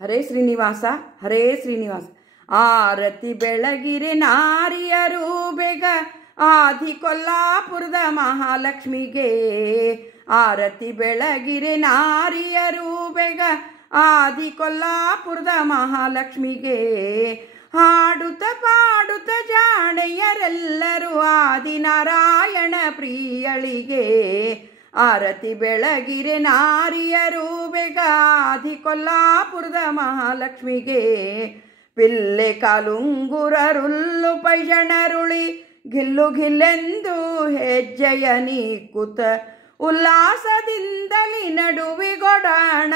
ಹರೇ ಶ್ರೀನಿವಾಸ ಹರೇ ಶ್ರೀನಿವಾಸ. ಆರತಿ ಬೆಳಗಿರೆ ನಾರಿಯರು ಬೇಗ ಆದಿ ಕೊಲ್ಲಾಪುರದ ಮಹಾಲಕ್ಷ್ಮಿಗೆ. ಆರತಿ ಬೆಳಗಿರೆ ನಾರಿಯರು ಬೇಗ ಆದಿ ಕೊಲ್ಲಾಪುರದ ಮಹಾಲಕ್ಷ್ಮಿಗೆ. ಹಾಡುತ್ತ ಪಾಡುತ್ತ ಜಾಣೆಯರೆಲ್ಲರೂ ಆದಿನಾರಾಯಣ ಪ್ರಿಯಳಿಗೆ. ಆರತಿ ಬೆಳಗಿರೆ ನಾರಿಯರು ಬೇಗ ಆದಿ ಕೊಲ್ಲಾಪುರದ ಮಹಾಲಕ್ಷ್ಮಿಗೆ. ಪಿಲ್ಲೆ ಕಾಲುಂಗುರ ರುಲ್ಲು ಪೈಜಣರುಳಿ ಗಿಲ್ಲು ಗಿಲ್ಲೆಂದು ಹೆಜ್ಜೆಯ ನೀಕುತ ಉಲ್ಲಾಸದಿಂದಲಿ ನಡುವಿಗೊಡಾಣ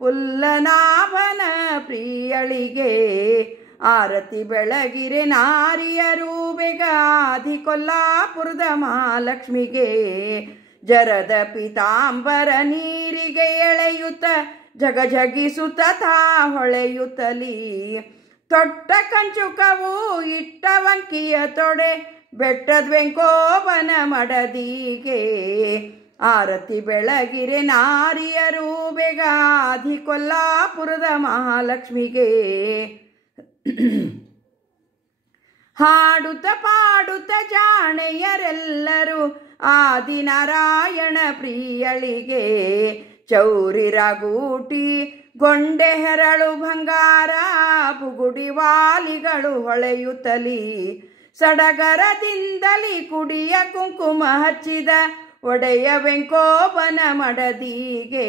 ಪುಲ್ಲನಾಭನ ಪ್ರಿಯಳಿಗೆ. ಆರತಿ ಬೆಳಗಿರೆ ನಾರಿಯರು ಬೇಗ ಆದಿ ಕೊಲ್ಲಾಪುರದ ಮಹಾಲಕ್ಷ್ಮಿಗೆ. ಜರದ ಪೀತಾಂಬರ ನೀರಿಗೆ ಎಳೆಯುತ್ತ ಜಗಜಗಿಸುತ್ತ ತಾ ಹೊಳೆಯುತ್ತಲಿ ತೊಟ್ಟ ಕಂಚುಕವು ಇಟ್ಟ ವಂಕಿಯ ತೊಡೆ ಬೆಟ್ಟದ ವೆಂಕೋಬನ ಮಡದಿಗೆ. ಆರತಿ ಬೆಳಗಿರೆ ನಾರಿಯರು ಬೇಗ ಆದಿ ಕೊಲ್ಲಾಪುರದ ಮಹಾಲಕ್ಷ್ಮಿಗೆ. ಹಾಡುತ್ತ ಪಾಡುತ್ತ ಜಾಣೆಯರೆಲ್ಲರೂ ಆದಿನಾರಾಯಣ ಪ್ರಿಯಳಿಗೆ. ಚೌರಿ ರಗೂಟಿ ಗೊಂಡೆ ಹೆರಳು ಬಂಗಾರ ಪುಗುಡಿ ವಾಲಿಗಳು ಹೊಳೆಯುತ್ತಲಿ ಸಡಗರದಿಂದಲಿ ಕುಡಿಯ ಕುಂಕುಮ ಹಚ್ಚಿದ ಒಡೆಯ ವೆಂಕೋಬನ ಮಡದಿಗೆ.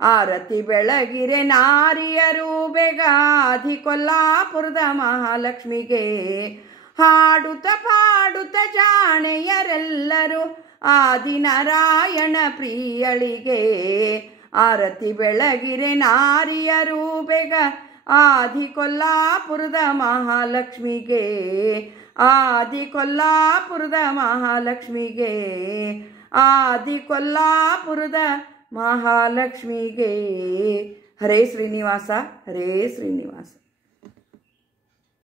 ಆರತಿ ಬೆಳಗಿರೆ ನಾರಿಯರು ಬೇಗ ಆದಿ ಕೊಲ್ಲಾಪುರದ ಮಹಾಲಕ್ಷ್ಮಿಗೆ. ಹಾಡುತ್ತ ಪಾಡುತ್ತ ಜಾಣೆಯರೆಲ್ಲರೂ ಆದಿನಾರಾಯಣ ಪ್ರಿಯಳಿಗೆ. ಆರತಿ ಬೆಳಗಿರೆ ನಾರಿಯರು ಬೇಗ ಆದಿ ಕೊಲ್ಲಾಪುರದ ಮಹಾಲಕ್ಷ್ಮಿಗೆ. ಆದಿ ಕೊಲ್ಲಾಪುರದ ಮಹಾಲಕ್ಷ್ಮಿಗೆ. ಆದಿ ಕೊಲ್ಲಾಪುರದ ಮಹಾಲಕ್ಷ್ಮಿಗೆ. ಹರೇ ಶ್ರೀನಿವಾಸ ಹರೇ ಶ್ರೀನಿವಾಸ.